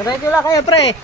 Ready lang kayo, pre.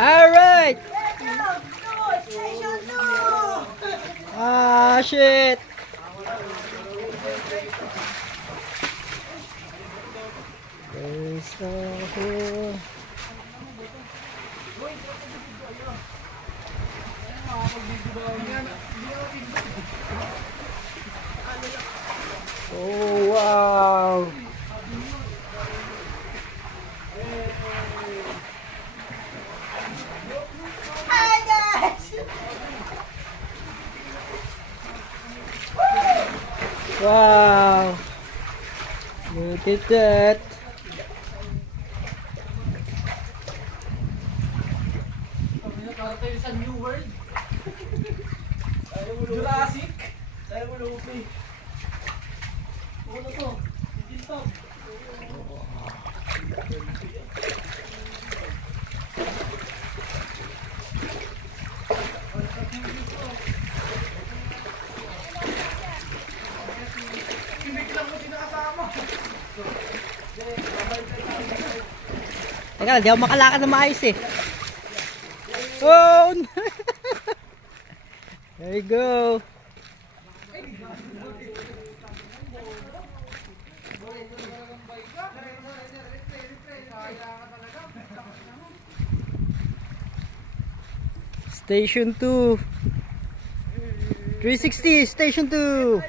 Alright! Ah, shit! There's a oh, wow! Wow! Look at that! Sa New World. Jurassic. Tayo mo lupi. Ano to? Tintok. Teka, di ako makalakad na maayos eh. Oh! There you go. Station 2. 360, Station 2.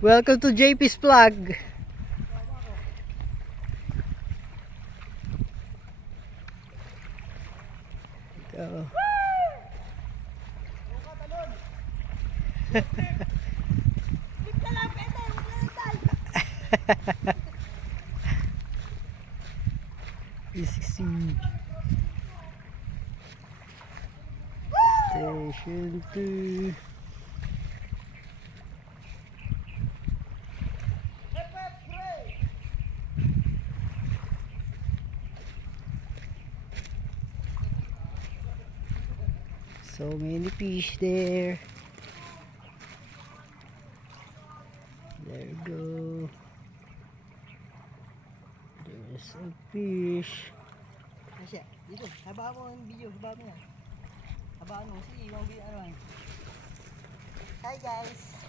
Welcome to JP's Vlog. Go. Station 2. So many fish there. There you go. There's a fish. Asya, dito. Habaan mo ang video. Habaan mo yan. Habaan mo. Sige, yung video ano. Hi guys.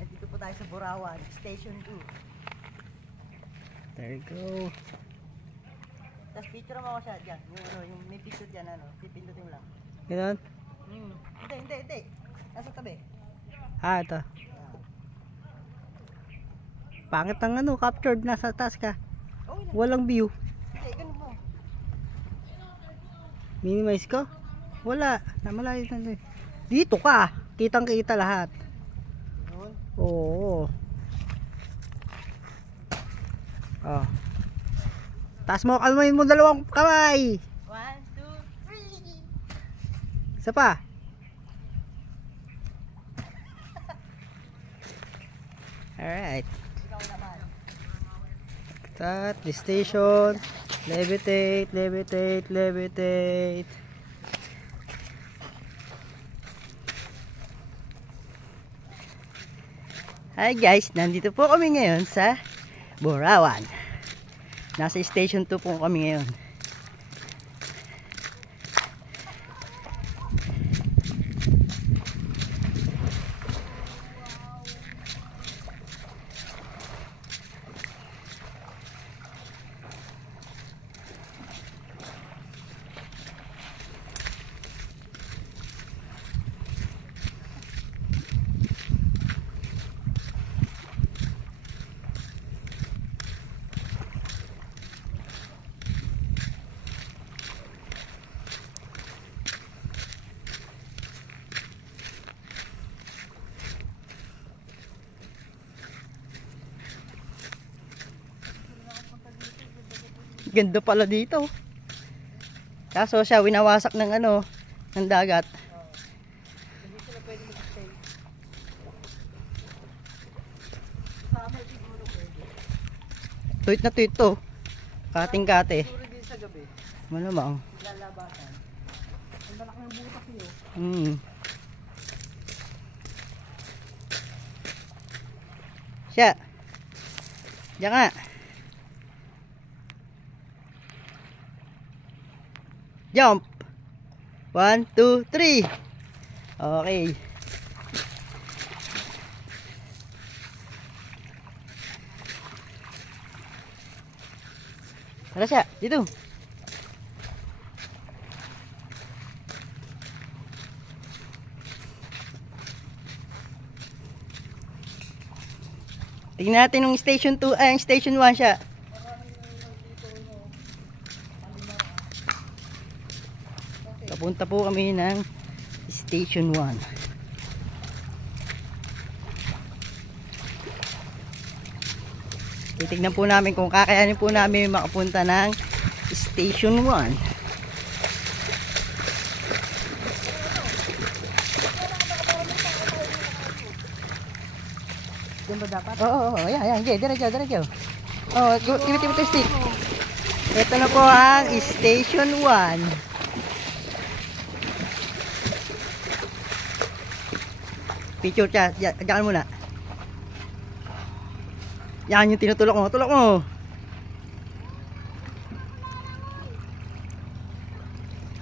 Dito po tayo sa Borawan, Station 2. There you go. Tapos picture mo ako siya dyan. Yung ano, yung may picture dyan ano. Pipindutin mo lang. Ganun? Hindi. Nasa tabi. Ah, ito. Pangit ang ano, captured. Nasa taas ka. Walang view. Hindi, ganun mo. Minimize ko? Wala. Namalayo na. Dito ka. Kitang kita lahat. Oo. Oh. Taas mo, kalmain mo dalawang kamay. 1, 2, 3. Isa pa. Alright. That, the station. Levitate. Hi guys, nandito po kami ngayon sa Borawan. Nasa Station 2 po kami ngayon. Ganda pala dito. Kaso siya winawasak ng ano, ng dagat. Hindi sila pwede mag-stay. Summer siguro pwede. Tuwit na tuwit to. Kating-kate. Siguro din sa gabi. Malamang. Lalabasan. Ang malaki ng butas niyo. Siya. Diyan nga. Jump. 1, 2, 3. Okay. Tara siya. Dito. Tingnan natin yung station 2, ay yung station 1 siya. Papunta po kami ng station 1. Titignan po namin kung kakayanin po namin makapunta ng station 1. Diyan ba dapat? Oo, ayan, diretso. Oh, give it stick. Ito na po ang station 1. Picture siya, diyan muna. Yan yung tinutulok mo, tulok mo.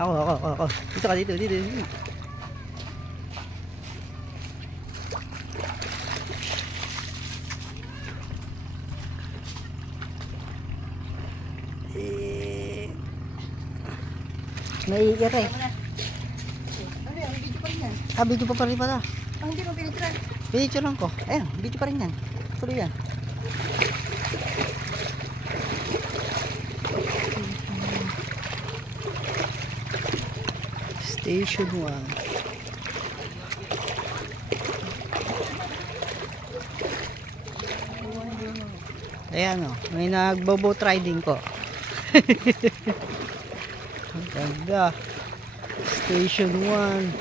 Ako. Dito ka, dito. Naiiyak eh. Ano yan? May video pa rin yan. Video pa rin pala. Hindi mo pinitran. Picture lang ko. Ayan, video pa rin yan. Tuloy yan. Station 1. Ayan o, may nagbo-boat riding ko. Ang ganda. Station 1.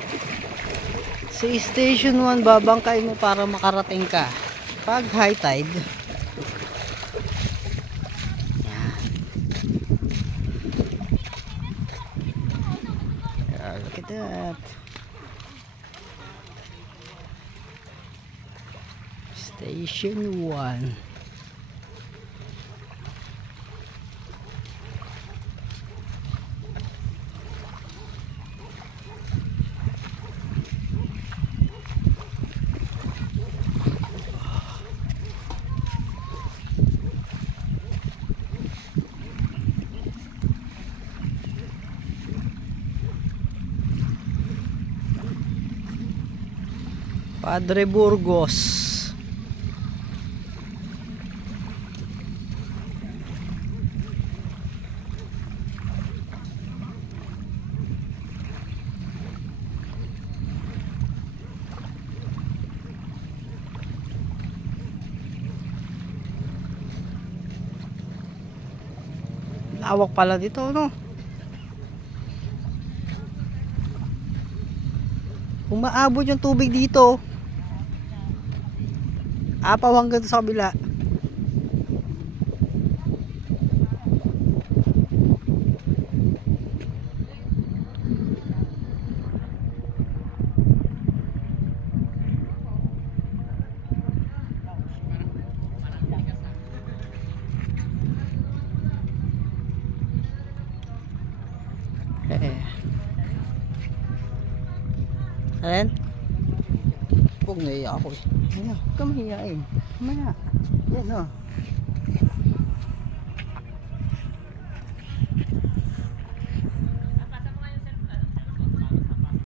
Sa station 1, babangkay mo para makarating ka. Pag high tide. Yan. Look at that. Station 1. Padre Burgos. Lawak pala dito, no? Umaabot yung tubig dito. Apaw hanggang sa kabila. Ayan. Huwag naiya ako eh. Ayan, huwag ka mahiyain. Mamaya. Yan o.